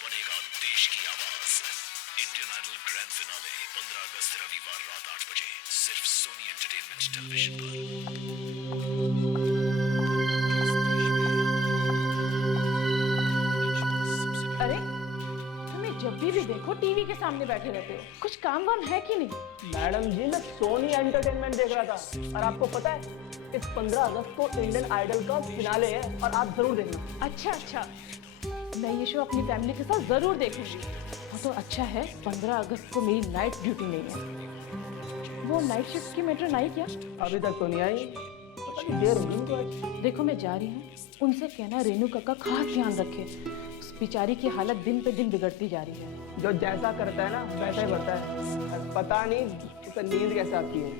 बनेगा देश की आवाज। इंडियन आइडल ग्रैंड फिनाले 15 अगस्त रविवार रात 8 बजे सिर्फ सोनी एंटरटेनमेंट टेलीविजन पर। अरे तुम्हें जब भी देखो टीवी के सामने बैठे रहते हो, कुछ काम वाम है कि नहीं? मैडम जी, मैं सोनी एंटरटेनमेंट देख रहा था। और आपको पता है, इस 15 अगस्त को इंडियन आइडल का फिनाले है और आप जरूर देखना। अच्छा, मैं ये शो अपनी फैमिली के साथ जरूर देखूंगी। वो तो अच्छा है 15 अगस्त को मेरी नाइट ड्यूटी नहीं है। वो नाइट शिफ्ट की मेट्रो आई क्या? अभी तक तो नहीं आई, पता नहीं देर होगी उनको आज। देखो मैं जा रही हूँ, उनसे कहना रेनू का खास ध्यान रखे। उस बेचारी की हालत दिन पे दिन बिगड़ती जा रही है। जो जैसा करता है ना वैसा ही बढ़ता है। पता नहीं उसे नींद कैसे आती है।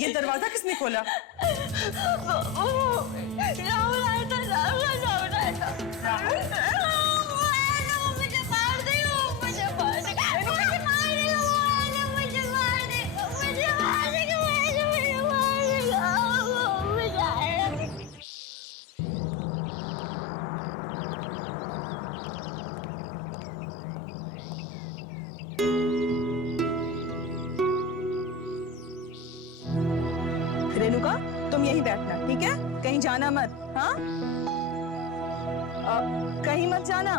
ये दरवाजा किसने खोला? राहुल आया था, राहुल आया था। मुझे मार देगा, मुझे मार देगा, मुझे मार देगा, मुझे मार देगा, मुझे मार देगा, मुझे मार देगा। रेणुका, तुम यहीं बैठना, ठीक है? कहीं जाना मत, हाँ? कहीं मत जाना।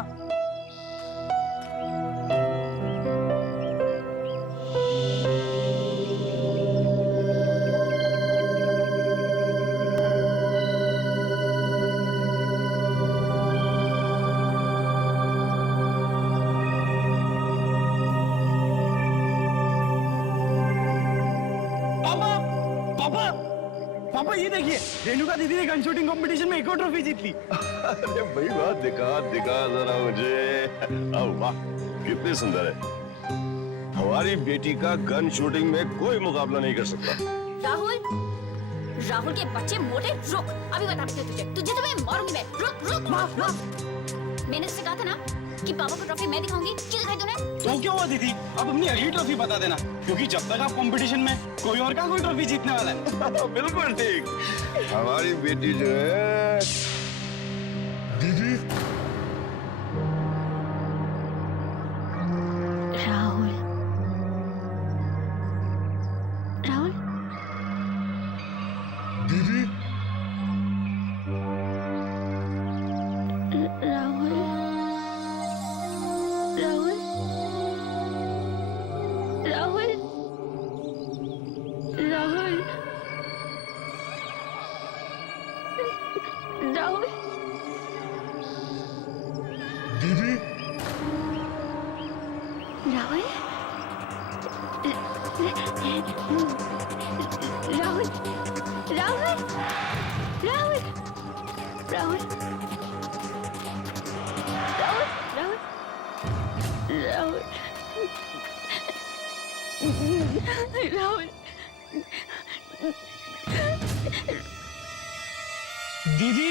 पापा ये देखिए, रेणुका दीदी ने गन शूटिंग कंपटीशन में एक और ट्रॉफी जीत ली। अरे भाई वाह, दिखा जरा मुझे। वाह, कितनी सुंदर है। हमारी बेटी का गन शूटिंग में कोई मुकाबला नहीं कर सकता। राहुल के बच्चे मोटे, रुक, अभी बताती हूँ तुझे तो मैं मारूंगी मैं। रुक। मैंने उससे कहा था ना कि पापा को ट्रॉफी मैं दिखाऊंगी। क्यों दिखाई तूने? तो क्या हुआ दीदी, अब अपनी अगली ट्रॉफी बता देना, क्योंकि जब तक आप कंपटीशन में कोई और का कोई ट्रॉफी जीतने वाला है। बिल्कुल ठीक। हमारी बेटी जो है दीदी, राहुल दीदी राहुल दीदी राहुल राहुल राहुल राहुल राहुल राहुल राहुल राहुल दीदी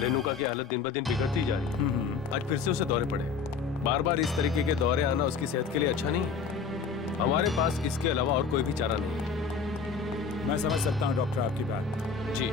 रेणुका की हालत दिन ब दिन बिगड़ती जा रही है। आज फिर से उसे दौरे पड़े। बार बार इस तरीके के दौरे आना उसकी सेहत के लिए अच्छा नहीं है। हमारे पास इसके अलावा और कोई भी चारा नहीं है। मैं समझ सकता हूँ डॉक्टर आपकी बात। जी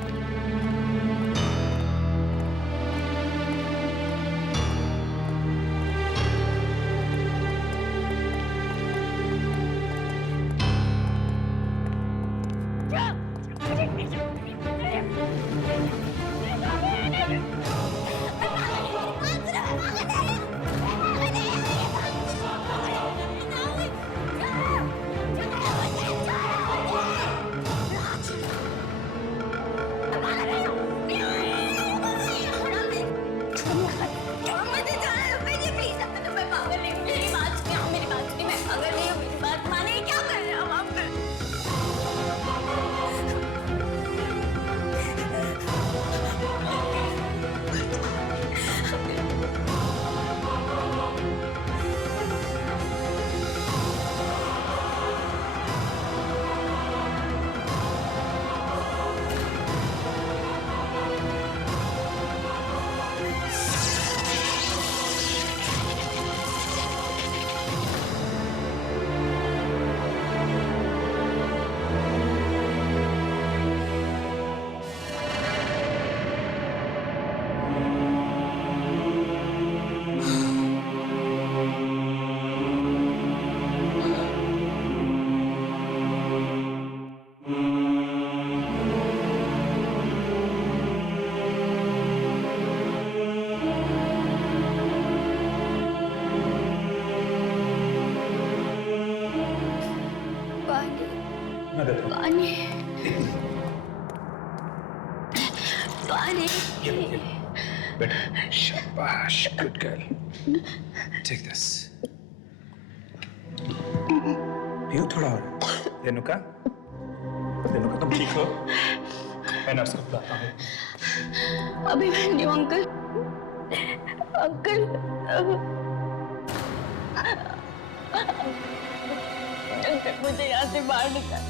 पानी पानी बेटा शाबाश गुड गर्ल टेक दिस पियो थोड़ा और रेणुका रेणुका तुम ठीक हो मैं नर्स को बुलाता हूँ अभी मैं नहीं हूँ अंकल अंकल अंकल मुझे यहाँ से बाहर निकाल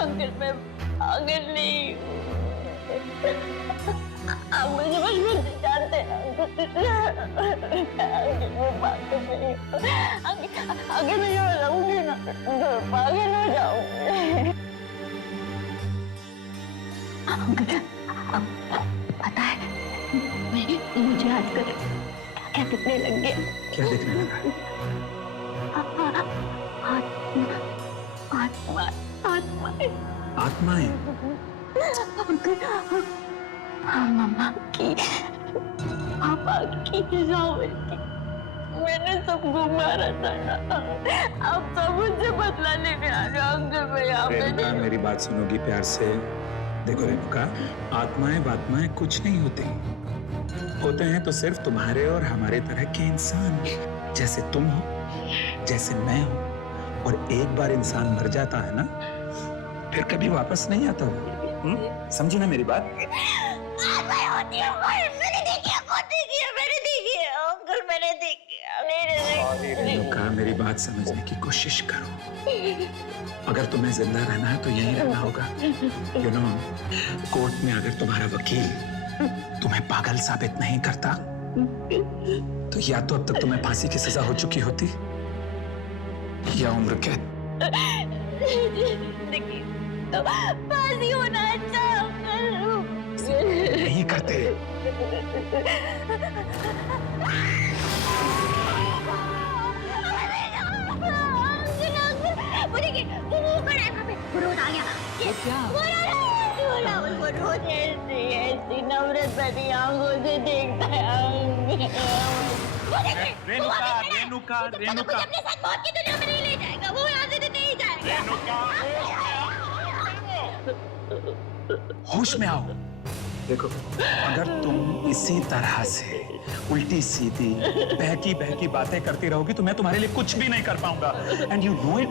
अंकल मैं पागल नहीं हूँ आप मुझे बचपन से जानते हैं अंकल मैं पागल नहीं हूँ अंकल मैं जो रहूंगी ना पागल हो जाऊंगी अंकल पता है मुझे आजकल क्या दिखने लग गया क्या दिखने लगा आत्माएं मम्मा की पापा की राहुल की मैंने सबको मारा था आप सब मुझसे बदला लेने आ रहे हो अंकल मैं यहाँ पे रेणुका मेरी बात सुनोगी प्यार से देखो रेणुका आत्माएं कुछ नहीं होते हैं तो सिर्फ तुम्हारे और हमारे तरह के इंसान जैसे तुम हो जैसे मैं हूं और एक बार इंसान मर जाता है ना फिर कभी वापस नहीं आता वो समझी ना मेरी बात मैंने देखी अंकल मैंने देखी रेणुका मेरी बात समझने की कोशिश करो। अगर तुम्हें जिंदा रहना है तो यहीं रहना होगा। यू नो, कोर्ट में अगर तुम्हारा वकील तुम्हें पागल साबित नहीं करता तो या तो अब तक तुम्हें फांसी की सजा हो चुकी होती या उम्र कैद। तो फांसी होना अच्छा नहीं करते। ऐसी नफरत भरी आंखों से देखता है। रेणुका, रेणुका, रेणुका, अपने साथ मौत की दुनिया में नहीं ले जाएगा, वो यहाँ से नहीं जाएगा। होश में आओ। देखो, अगर तुम इसी तरह से उल्टी सीधी बहकी बहकी बातें करती रहोगी तो मैं तुम्हारे लिए कुछ भी नहीं कर पाऊंगा। एंड यू नो इट,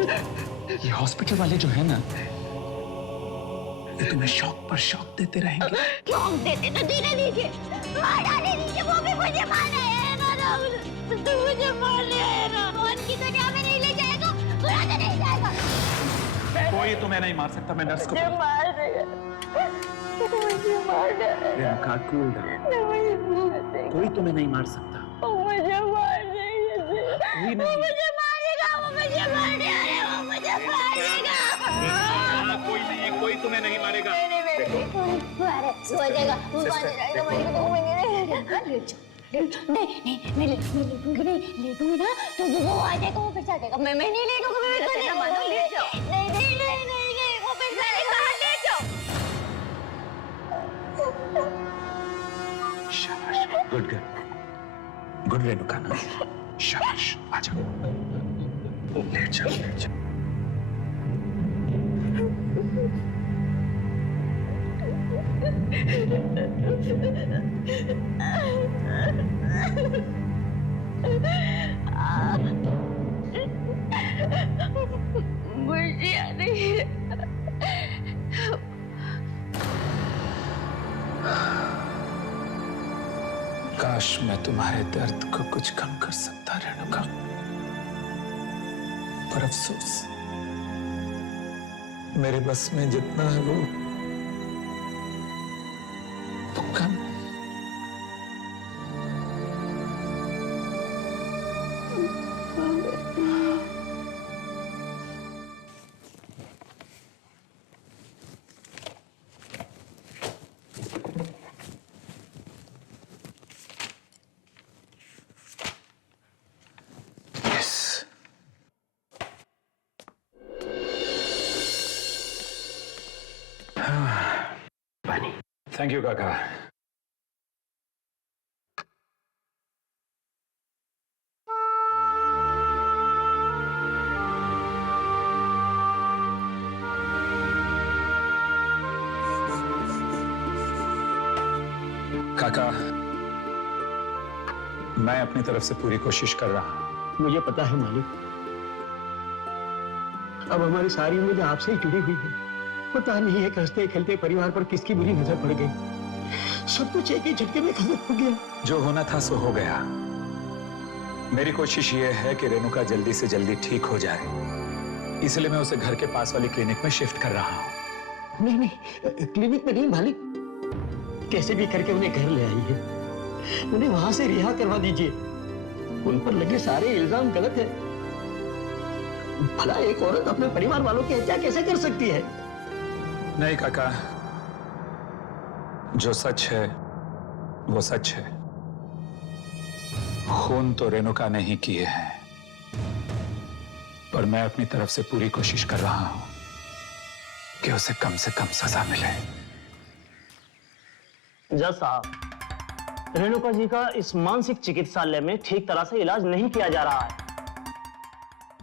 ये हॉस्पिटल वाले जो है ना, ये तुम्हें शौक पर शौक देते रहेंगे। शौक देते तो जीने दीजिए, मार डाले दीजिए, वो भी मुझे मारना है ना राहुल, तो मुझे मारना है ना। मौत की दुनिया में नहीं ले जाएगा, बुरा तो नहीं जाएगा। कोई तुम्हें नहीं मार सकता। मैं नर्स को मार देगा, मुझे मार देगा। Renuka, cool down. कोई तुम्हें नहीं मार सकता। मुझे मार देगा, कोई नहीं। मुझे मारेगा, वो मुझे मारने आ रहा है, वो मुझे मारेगा। कोई नहीं, कोई तुम्हें नहीं मारेगा। सो जाएगा, वो मारेगा, मारेगा तो मुझे नहीं, मैं लेटूंगी नहीं, लेटूंगी ना तो वो आ जाएगा, वो फिर से आ जाएगा। मैं नहीं लेटूंगी, मैं तो नहीं मानो, लेट जाओ। नहीं, वो फिर से आएगा, लेट जाओ। शाबाश, गुड गर्ल, गुड रेणुका ना, शाबाश, आ जाओ, लेट जाओ, लेट जाओ। मुझे याद नहीं है। काश मैं तुम्हारे दर्द को कुछ कम कर सकता रेणुका, पर अफसोस मेरे बस में जितना है वो कम। थैंक यू काका। काका, मैं अपनी तरफ से पूरी कोशिश कर रहा हूं। मुझे पता है मालिक, अब हमारी सारी उम्मीदें आपसे ही जुड़ी हुई है। पता नहीं है हंसते खेलते परिवार पर किसकी बुरी नजर पड़ गई। सब कुछ एक ही झटके में खत्म हो गया। जो होना था सो हो गया। मेरी कोशिश ये है कि रेणुका जल्दी से जल्दी ठीक हो जाए, इसलिए मैं उसे घर के पास वाली क्लिनिक में शिफ्ट कर रहा हूँ। नहीं, क्लिनिक में नहीं मालिक, कैसे भी करके उन्हें घर ले आइए, उन्हें वहां से रिहा करवा दीजिए। उन पर लगे सारे इल्जाम गलत है। भला एक औरत अपने परिवार वालों की हत्या कैसे कर सकती है? नहीं काका, जो सच है वो सच है। खून तो रेणुका ने ही किए हैं, पर मैं अपनी तरफ से पूरी कोशिश कर रहा हूं कि उसे कम से कम सजा मिले। जज साहब, रेणुका जी का इस मानसिक चिकित्सालय में ठीक तरह से इलाज नहीं किया जा रहा है,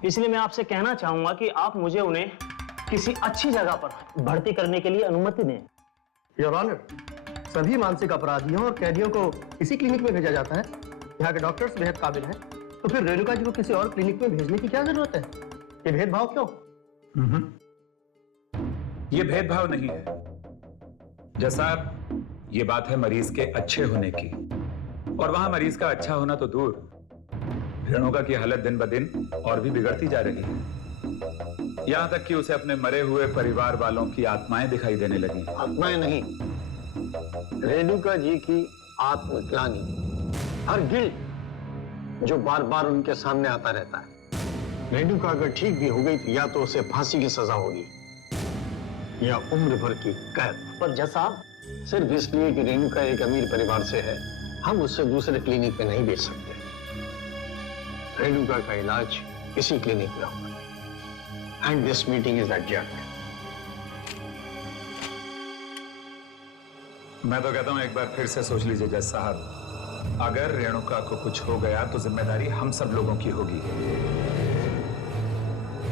इसलिए मैं आपसे कहना चाहूंगा कि आप मुझे उन्हें किसी अच्छी जगह पर भर्ती करने के लिए अनुमति दें। योर ऑनर, सभी मानसिक अपराधियों और कैदियों को इसी क्लिनिक में भेजा जाता है। यहाँ के डॉक्टर्स बेहद काबिल हैं, तो फिर रेणुका जी को किसी और क्लिनिक में भेजने की क्या जरूरत है? ये भेदभाव क्यों? ये भेदभाव नहीं है जैसा, ये बात है मरीज के अच्छे होने की, और वहां मरीज का अच्छा होना तो दूर, रेणुका की हालत दिन ब दिन और भी बिगड़ती जा रही है। यहां तक कि उसे अपने मरे हुए परिवार वालों की आत्माएं दिखाई देने लगी। आत्माएं नहीं, रेणुका जी की आत्मग्लानि, हर गिल्ट जो बार बार उनके सामने आता रहता है। रेणुका अगर ठीक भी हो गई तो या तो उसे फांसी की सजा होगी या उम्र भर की कैद। पर जज साहब, सिर्फ इसलिए कि रेणुका एक अमीर परिवार से है, हम उससे दूसरे क्लिनिक में नहीं भेज सकते। रेणुका का इलाज इसी क्लिनिक में होगा। And this meeting is adjourned. मैं तो कहता हूं एक बार फिर से सोच लीजिए जज साहब, अगर रेणुका को कुछ हो गया तो जिम्मेदारी हम सब लोगों की होगी।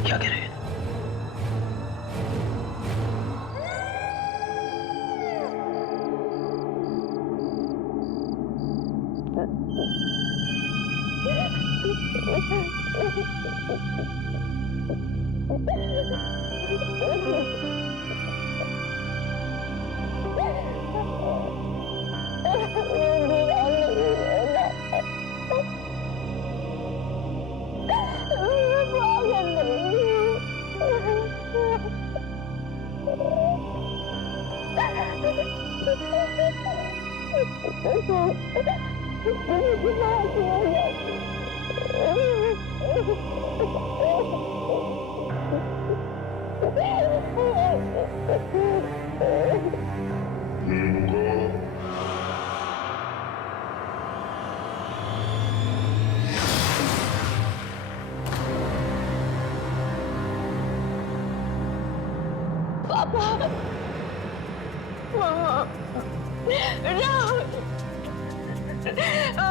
क्या कह रहे हैं?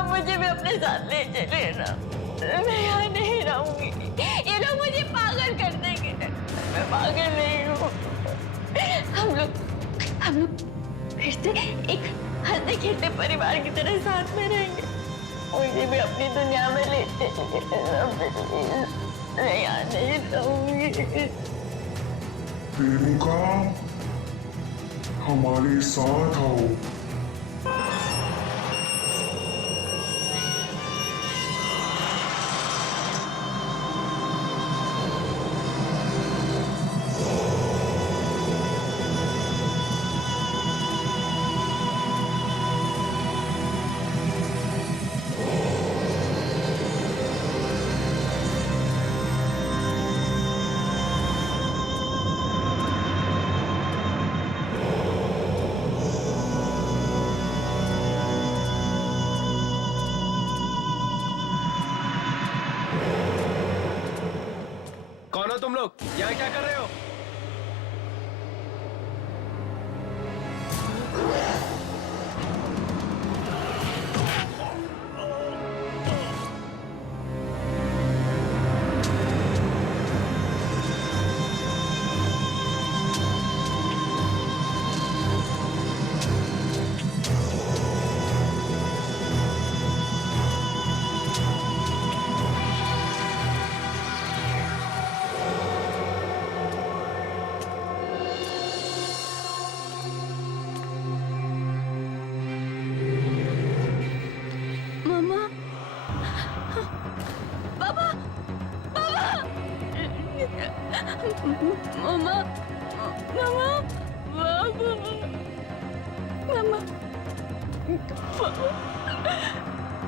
मुझे भी अपने साथ ले चले ना, मैं यहाँ नहीं रहूंगी। ये लोग मुझे पागल कर देंगे। मैं पागल नहीं हूँ। हम लोग फिर से एक हंसते खेलते परिवार की तरह साथ में रहेंगे। मुझे भी अपनी दुनिया में ले चलिए। मैं यहाँ नहीं रहूंगी। रेणुका, हमारे साथ आओ। कौन हो तुम लोग? यहाँ क्या कर रहे हो? मामा, मामा, मामा, मामा,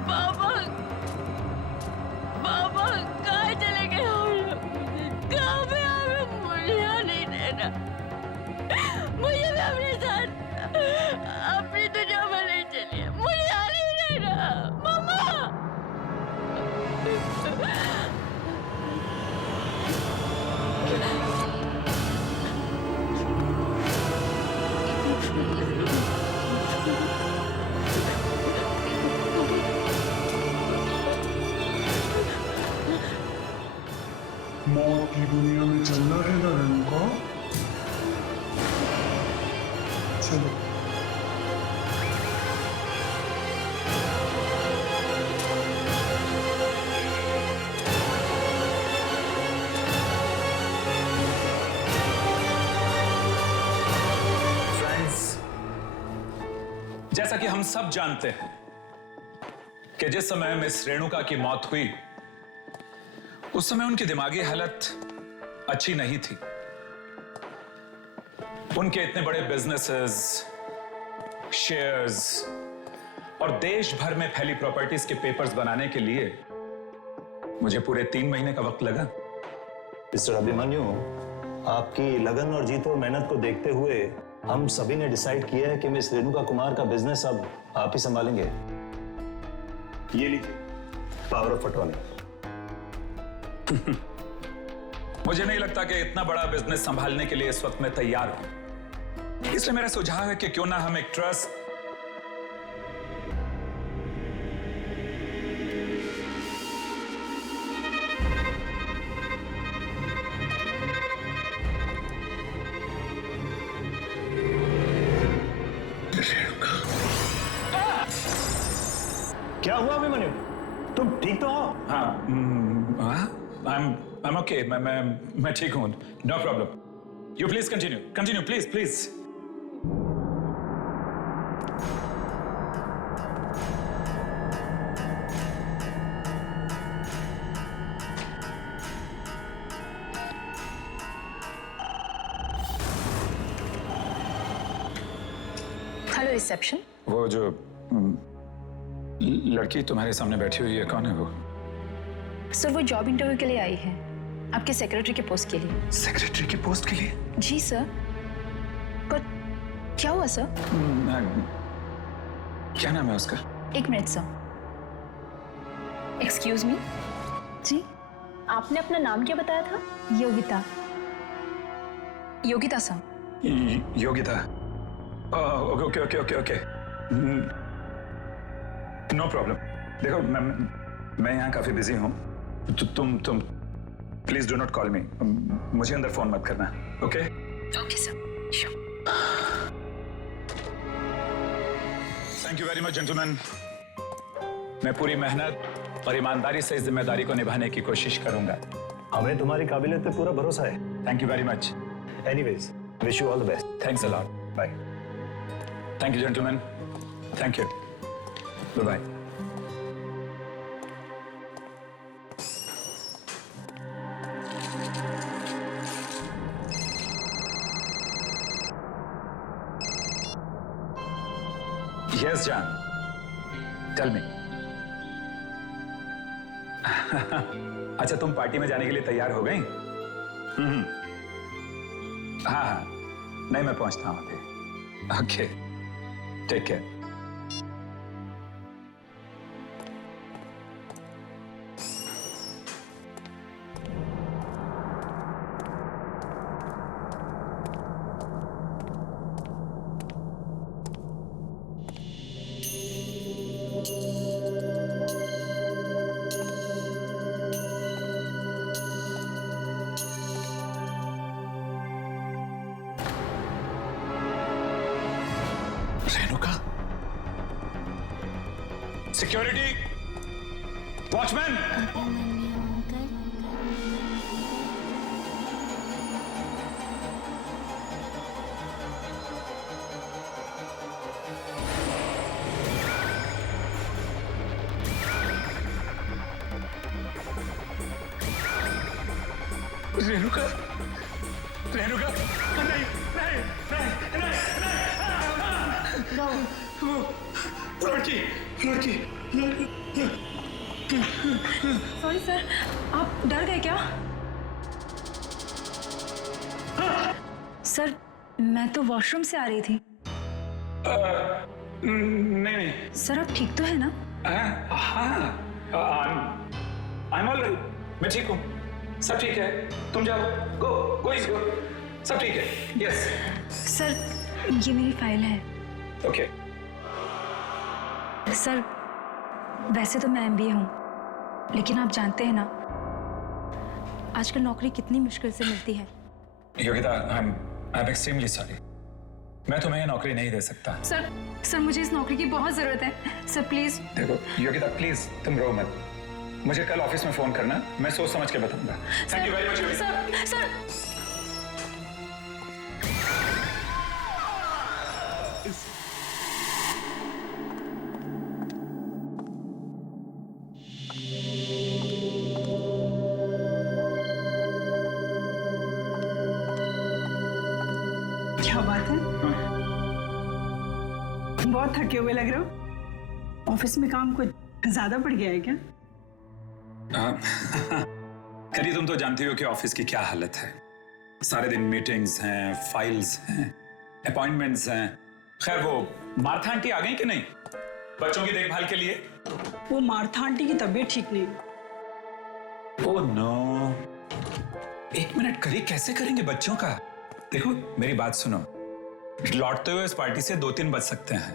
पापा, पापा कहाँ चले गए हम लोग? कहाँ पे हमें मुझे यहाँ नहीं रहना। मुझे भी अपने साथ अपनी दुनिया में ले चलिए। मुझे यहाँ नहीं रहना, मामा। मौत की दुनिया में चलना है ना रेणुका? चलो। जैसा कि हम सब जानते हैं कि जिस समय मिस रेणुका की मौत हुई उस समय उनकी दिमागी हालत अच्छी नहीं थी। उनके इतने बड़े बिजनेसेस, शेयर्स और देश भर में फैली प्रॉपर्टीज के पेपर्स बनाने के लिए मुझे पूरे 3 महीने का वक्त लगा। मिस्टर अभिमन्यु, आपकी लगन और जीत और मेहनत को देखते हुए हम सभी ने डिसाइड किया है कि मिस रेणुका कुमार का बिजनेस अब आप ही संभालेंगे। ये लीजिए पावर ऑफ अटॉर्नी। मुझे नहीं लगता कि इतना बड़ा बिजनेस संभालने के लिए इस वक्त मैं तैयार हूं। इसलिए मेरा सुझाव है कि क्यों ना हम एक ट्रस्ट क्या हुआ अभिमन्यु? तुम ठीक तो हो? I am okay. मैं ठीक हूं। No problem. You please continue please please. Hello reception. वो जो लड़की तुम्हारे सामने बैठी हुई है, कौन है वो? सर वो जॉब इंटरव्यू के लिए आई है, आपके सेक्रेटरी के पोस्ट के लिए। सेक्रेटरी की पोस्ट के लिए? जी सर। पर क्या हुआ सर? क्या नाम है उसका? 1 मिनट सर। Excuse me. जी आपने अपना नाम क्या बताया था? Yogita. Yogita sir. Yogita. Okay okay okay okay. No problem. देखो मैं यहाँ काफी बिजी हूँ। तुम please do not call me. मुझे अंदर फोन मत करना। Okay okay sir, sure. Thank you very much gentleman. मैं पूरी मेहनत और ईमानदारी से इस जिम्मेदारी को निभाने की कोशिश करूंगा। हमें तुम्हारी काबिलियत पे पूरा भरोसा है। Thank you very much. Anyways, wish you all the best. Thanks a lot. Bye. Thank you gentleman. Thank you. Bye bye. Yes, John. Tell me. अच्छा, तुम पार्टी में जाने के लिए तैयार हो गई? हाँ, नहीं मैं पहुंचता हूं अभी। Okay, take care. Renuka, security, watchman. Renuka, Renuka, नहीं नहीं नहीं नहीं। लड़की लड़की। सॉरी सर, आप डर गए क्या? सर मैं तो वॉशरूम से आ रही थी। नहीं नहीं। सर आप ठीक तो है ना? हाँ, आई एम ऑलराइट। मैं ठीक हूँ, सब ठीक है। तुम जाओ, गो गो, सब ठीक है। यस सर ये मेरी फाइल है। ओके। सर वैसे तो मैं MBA हूँ, लेकिन आप जानते हैं ना आजकल नौकरी कितनी मुश्किल से मिलती है। Yogita, I am extremely sorry. मैं तुम्हें ये नौकरी नहीं दे सकता। सर मुझे इस नौकरी की बहुत जरूरत है। Sir please. देखो योगिता, प्लीज तुम रो मत। मुझे कल ऑफिस में फोन करना, मैं सोच समझ के बताऊंगा। Thank you very much Yogita. Sir क्या बात है? बहुत थके हुए लग रहे हो। ऑफिस में काम कुछ ज्यादा बढ़ गया है क्या? करी, तुम तो जानती हो कि ऑफिस की क्या हालत है। सारे दिन मीटिंग्स हैं, फाइल्स हैं, अपॉइंटमेंट्स हैं। खैर, वो मार्था आंटी आ गई कि नहीं बच्चों की देखभाल के लिए? वो मार्था आंटी की तबीयत ठीक नहीं। ओह नो, एक मिनट करी, कैसे करेंगे बच्चों का? देखो मेरी बात सुनो, लौटते हुए इस पार्टी से 2-3 बज सकते हैं,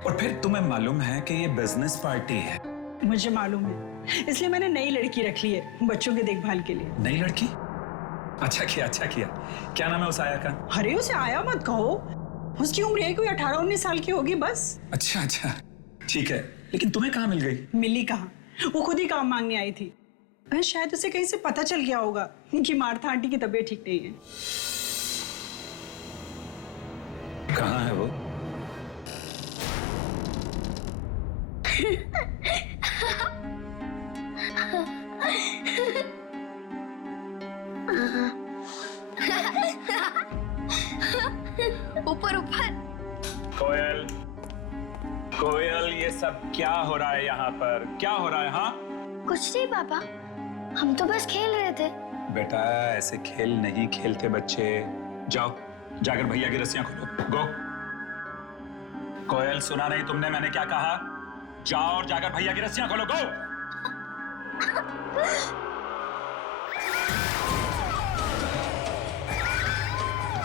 और फिर तुम्हें मालूम है कि ये बिजनेस पार्टी है। मुझे मालूम है, इसलिए मैंने नई लड़की रख ली है बच्चों की देखभाल के लिए। नई लड़की? अच्छा किया, अच्छा किया। क्या नाम है उस आया का? अरे उसे आया मत कहो, उसकी उम्र है कोई 18-19 साल की होगी बस। अच्छा अच्छा, ठीक है, लेकिन तुम्हें कहाँ मिल गई? मिली कहाँ, वो खुद ही काम मांगने आई थी। शायद उसे कहीं से पता चल गया होगा कि मार्था आंटी की तबीयत ठीक नहीं है। कहाँ है वो? ऊपर ऊपर। कोयल, कोयल, ये सब क्या हो रहा है यहाँ पर? क्या हो रहा है? हाँ, कुछ नहीं पापा, हम तो बस खेल रहे थे। बेटा ऐसे खेल नहीं खेलते बच्चे। जाओ जाकर भैया की रस्सियां खोलो, गो। कोयल, सुना नहीं तुमने मैंने क्या कहा? जाओ और जाकर भैया की रस्सियां खोलो, गो।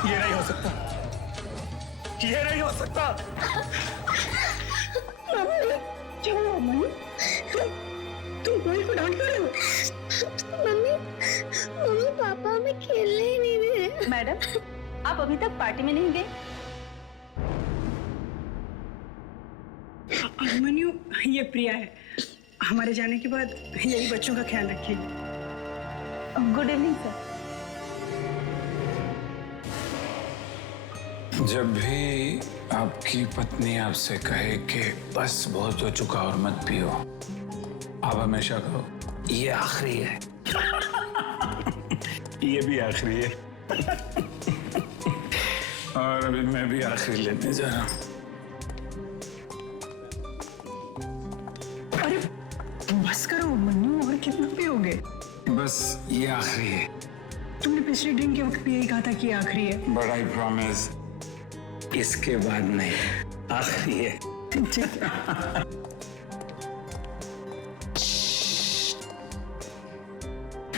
ये नहीं हो सकता, ये नहीं हो सकता। तुम कोयल को डांट रहे हो? मम्मी, मम्मी पापा हमें खेलने ही नहीं दे रहे। मैडम, आप अभी तक पार्टी में नहीं गए? अभिमन्यु, ये प्रिया है। हमारे जाने के बाद यही बच्चों का ख्याल रखिए। Good evening sir. जब भी आपकी पत्नी आपसे कहे कि बस बहुत हो चुका और मत पियो, आप हमेशा कहो ये आखिरी है। ये भी आखिरी है। और अभी मैं भी आखिरी लेने जा रहा हूं। अरे बस करो मन्नू, और कितना पियोगे? बस ये आखिरी है। तुमने पिछले ड्रिंक के वक्त भी यही कहा था कि आखिरी है। बट आई प्रॉमिस इसके बाद नहीं, आखिरी है।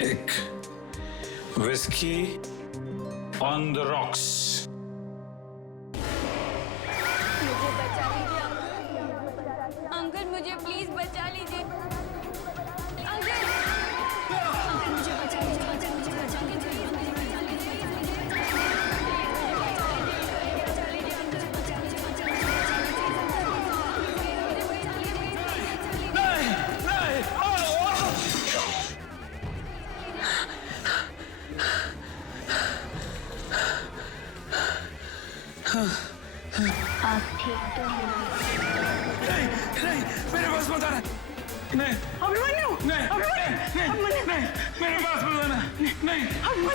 एक विस्की ऑन द रॉक्स। मुझे बचा लीजिए अंकल, मुझे प्लीज बचा लीजिए अंकल, अंकल मुझे बचा लीजिए, अंकल मुझे बचा लीजिए। आप ठीक तो हैं? नहीं, नहीं, मेरे पास मत आना। नहीं, अभिमन्यु, नहीं, नहीं, नहीं, मेरे पास मत आना। नहीं, नहीं,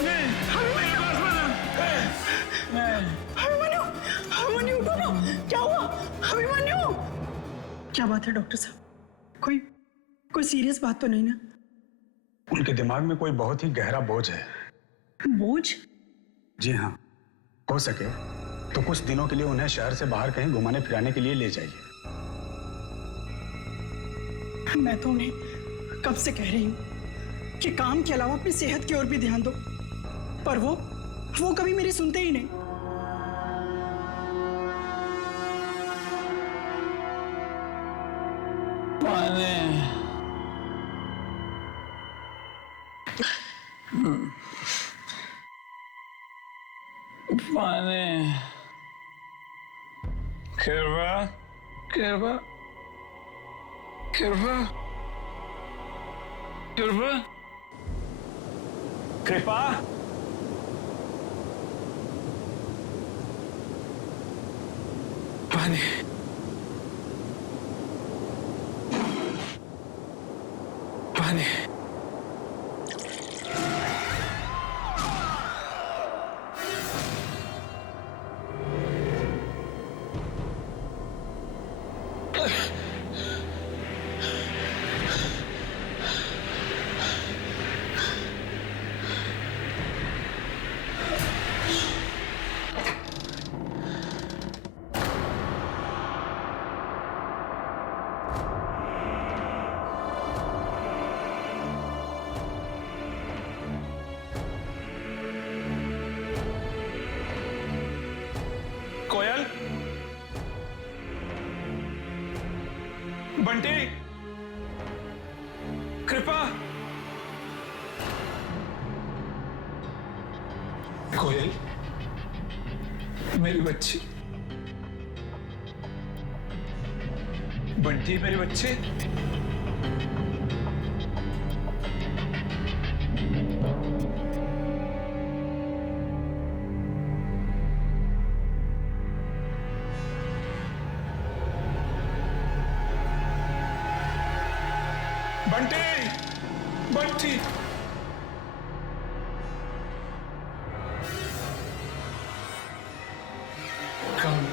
मेरे पास मत आना। अभिमन्यु, अभिमन्यु उठो ना, क्या हुआ? अभिमन्यु, क्या बात है डॉक्टर साहब? कोई सीरियस बात तो नहीं ना? उनके दिमाग में कोई बहुत ही गहरा बोझ है। बोझ? जी हाँ, हो सके तो कुछ दिनों के लिए उन्हें शहर से बाहर कहीं घुमाने फिराने के लिए ले जाइए। मैं तो उन्हें कब से कह रही हूँ कि काम के अलावा अपनी सेहत की ओर भी ध्यान दो, पर वो कभी मेरी सुनते ही नहीं। पानी, कृपा, कृपा, कृपा, कृपा, कृपा। पानी, पानी। बंटी, कृपा, कोयल, मेरी बच्ची, बंटी मेरी बच्ची। Bunty, Bunty, come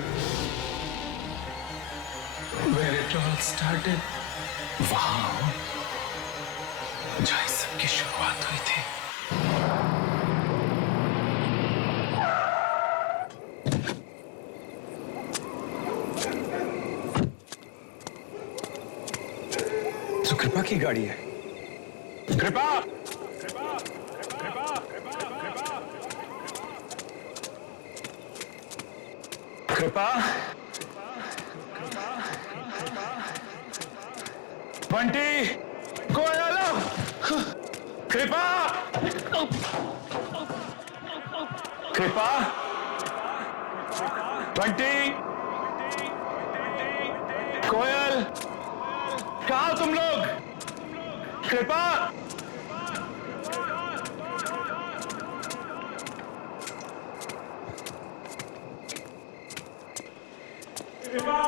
where it all started. Wow, जहाँ इस सब की शुरुआत हुई थी। तो कृपा की गाड़ी है। कृपा, कृपा, बंटी, कोयल, कृपा, कृपा, बंटी, कोयल, कहाँ हो तुम लोग? कृपा, कृपा,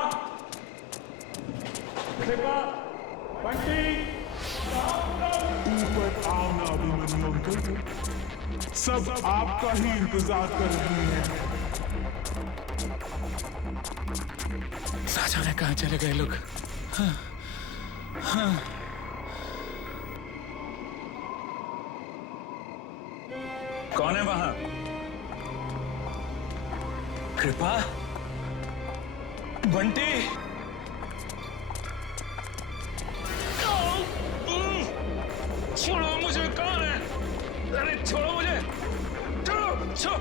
कृपा, बंटी, ऊपर आओ ना अभिमन्यु अंकल, सब आपका ही इंतजार कर रही हैं। ना जाने कहाँ चले गए लोग। हाँ, हाँ। कौन है वहां? कृपा, बंटी, छोड़ो मुझे, कौन है? अरे छोड़ो मुझे, छोड़ो, छोड़ो।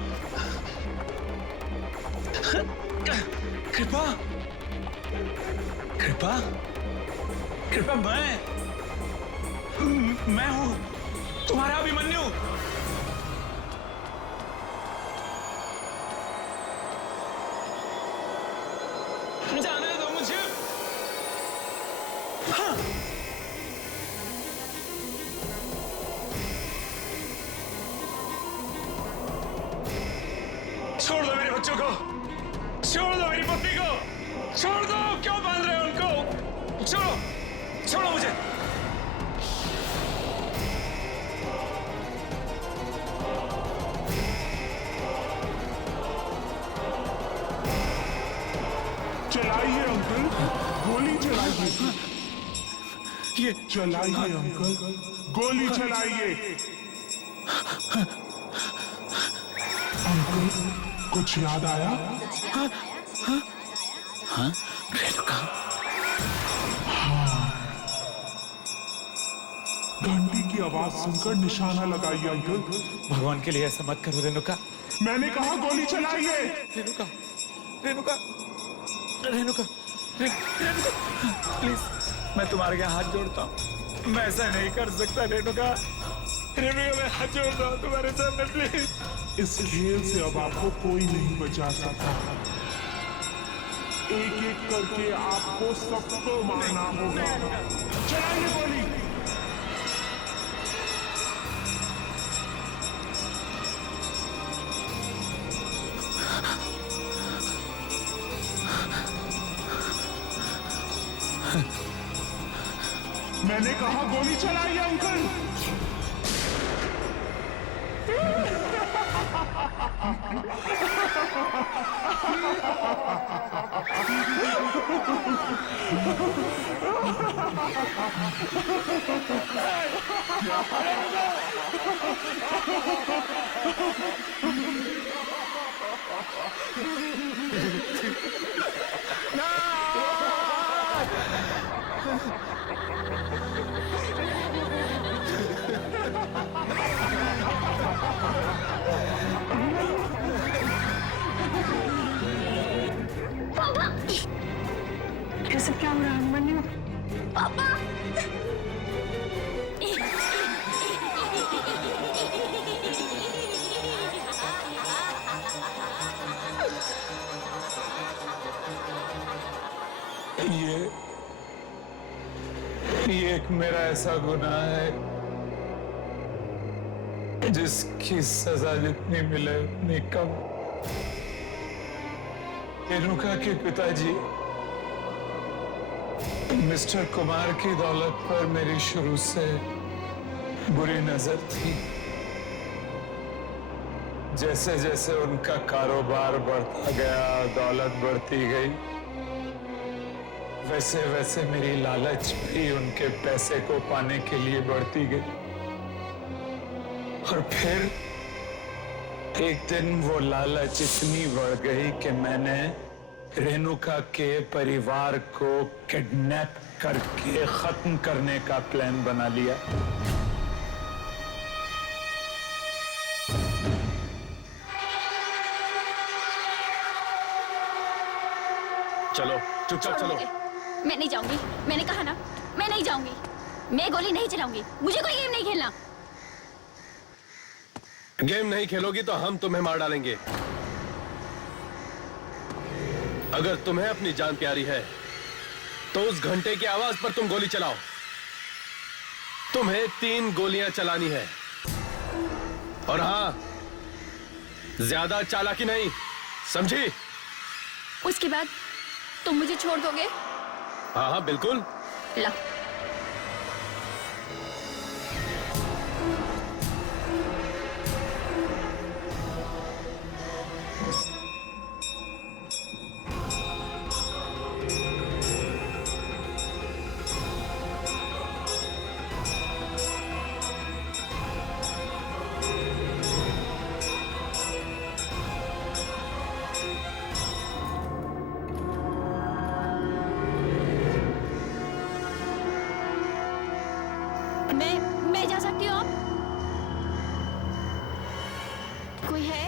कृपा, कृपा, कृपा, मैं हूं तुम्हारा अभिमन्यु। जाने दो मुझे। हाँ। छोड़ दो मेरे बच्चों को, छोड़ दो मेरी पत्नी को, छोड़ दो, क्यों बांध रहे हो उनको? छोड़ो, छोड़ो मुझे। चलाइए अंकल, गोली चलाइए। ये चलाइए अंकल, गोली चलाइए। अंकल, कुछ याद आया? हाँ, रेणुका। हाँ, घंटी की आवाज सुनकर निशाना लगाइए अंकल। भगवान के लिए ऐसा मत करो रेणुका। मैंने कहा गोली चलाइए। रेणुका, रेणुका, रेणुका, रेणुका, प्लीज, मैं तुम्हारे यहाँ हाथ जोड़ता हूँ। मैं ऐसा नहीं कर सकता रेणुका। रेणुका, मैं हाथ जोड़ता हूँ तुम्हारे सामने, प्लीज। इस खेल से अब आपको कोई नहीं बचा सकता। एक एक करके आपको सबको मारना होगा। चलाइए गोली। मैंने कहा गोली चलाइए अंकल। ये सब क्या हो रहा है अभिमन्यु? पापा। ये एक मेरा ऐसा गुनाह है जिसकी सजा जितनी मिले उतनी कम। रेणुका के पिताजी मिस्टर कुमार की दौलत पर मेरी शुरू से बुरी नजर थी। जैसे जैसे उनका कारोबार बढ़ता गया, दौलत बढ़ती गई, वैसे वैसे मेरी लालच भी उनके पैसे को पाने के लिए बढ़ती गई। और फिर एक दिन वो लालच इतनी बढ़ गई कि मैंने रेणुका के परिवार को किडनैप करके खत्म करने का प्लान बना लिया। चलो चुपचाप चलो। मैं नहीं जाऊंगी, मैंने कहा ना, मैं नहीं जाऊंगी। मैं गोली नहीं चलाऊंगी, मुझे कोई गेम नहीं खेलना। गेम नहीं खेलोगी तो हम तुम्हें मार डालेंगे। अगर तुम्हें अपनी जान प्यारी है तो उस घंटे की आवाज पर तुम गोली चलाओ। तुम्हें 3 गोलियां चलानी है। और हाँ, ज्यादा चालाकी नहीं, समझी? उसके बाद तुम मुझे छोड़ दोगे? हाँ हाँ बिल्कुल। ला। मैं जा सकती हूँ? कोई है?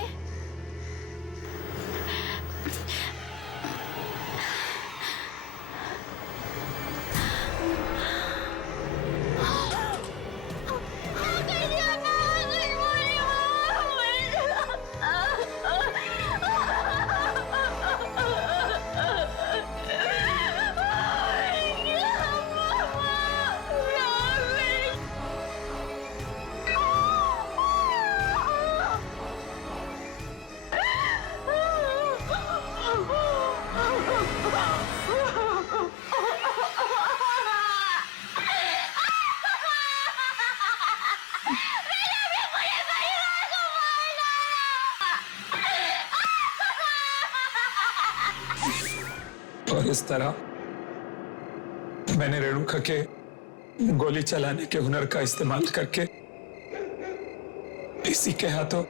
और इस तरह मैंने रेणुका के गोली चलाने के हुनर का इस्तेमाल करके इसी के हाथों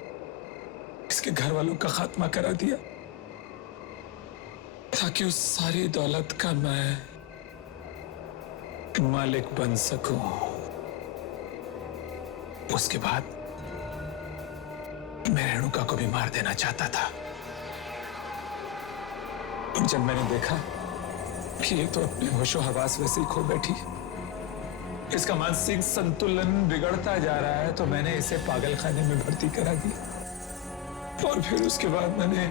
इसके घर वालों का खात्मा करा दिया, ताकि उस सारी दौलत का मैं मालिक बन सकूं। उसके बाद मैं रेणुका को भी मार देना चाहता था। जब मैंने देखा कि ये तो अपने होशो हवास वैसे ही खो बैठी, इसका मानसिक संतुलन बिगड़ता जा रहा है, तो मैंने इसे पागलखाने में भर्ती करा दिया। और फिर उसके बाद मैंने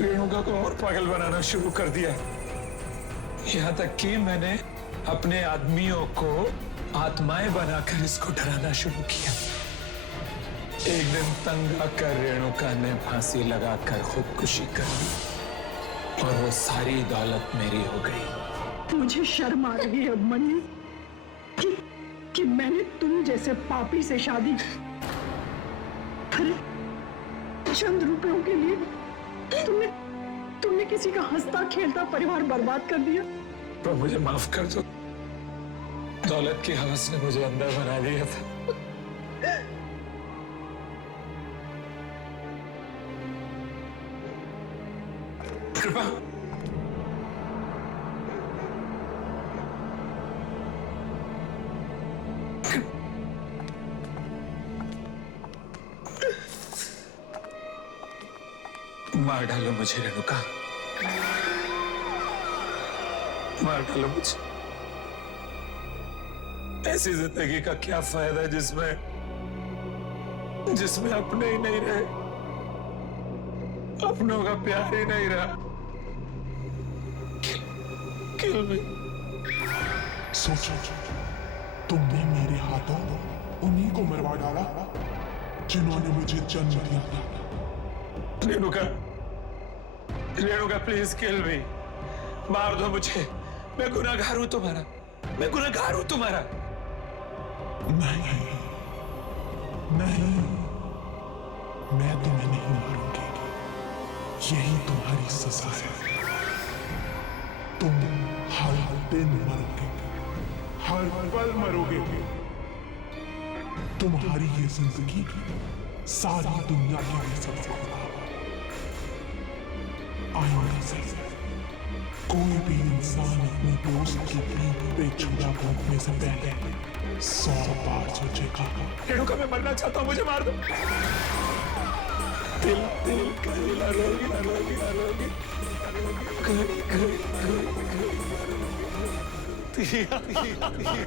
रेणुका को और पागल बनाना शुरू कर दिया। यहां तक कि मैंने अपने आदमियों को आत्माएं बनाकर इसको डराना शुरू किया। एक दिन तंग आकर रेणुका ने फांसी लगाकर खुदकुशी कर ली और वो सारी दौलत मेरी हो गई। मुझे शर्म आ रही है मनी कि मैंने तुम जैसे पापी से शादी अरे चंद रुपयों के लिए तुमने किसी का हंसता खेलता परिवार बर्बाद कर दिया। तो मुझे माफ कर दो, दौलत की हवस ने मुझे अंदर बना दिया था। कृपा मार डालो मुझे रेणुका, मार डालो मुझे। ऐसी जिंदगी का क्या फायदा जिसमें अपने ही नहीं रहे, अपनों का प्यार ही नहीं रहा। किल मी। सोचो, तुमने मेरे हाथों उन्हीं को मरवा डाला जिन्होंने मुझे जन्म दिया। रेणुका, रेणुका प्लीज किल मी, मार दो मुझे। मैं गुनहगार हूं तुम्हारा, मैं गुनहगार हूं तुम्हारा। नहीं नहीं, मैं तुम्हें नहीं मारूंगी, यही तुम्हारी सजा है। तुम हर दिन मरोगे, हर पल मरोगे। तुम्हारी ये जिंदगी सारी दुनिया के लिए सबक होगा। आइंदा से कोई भी इंसान अपने दोस्त की पीठ पे छुरा घोंपने से पहले 100 बार सोचेगा। रेणुका, मैं मरना चाहता हूं, मुझे मार दो। दिल दिल करीला रोगी रोगी रोगी करी करी करी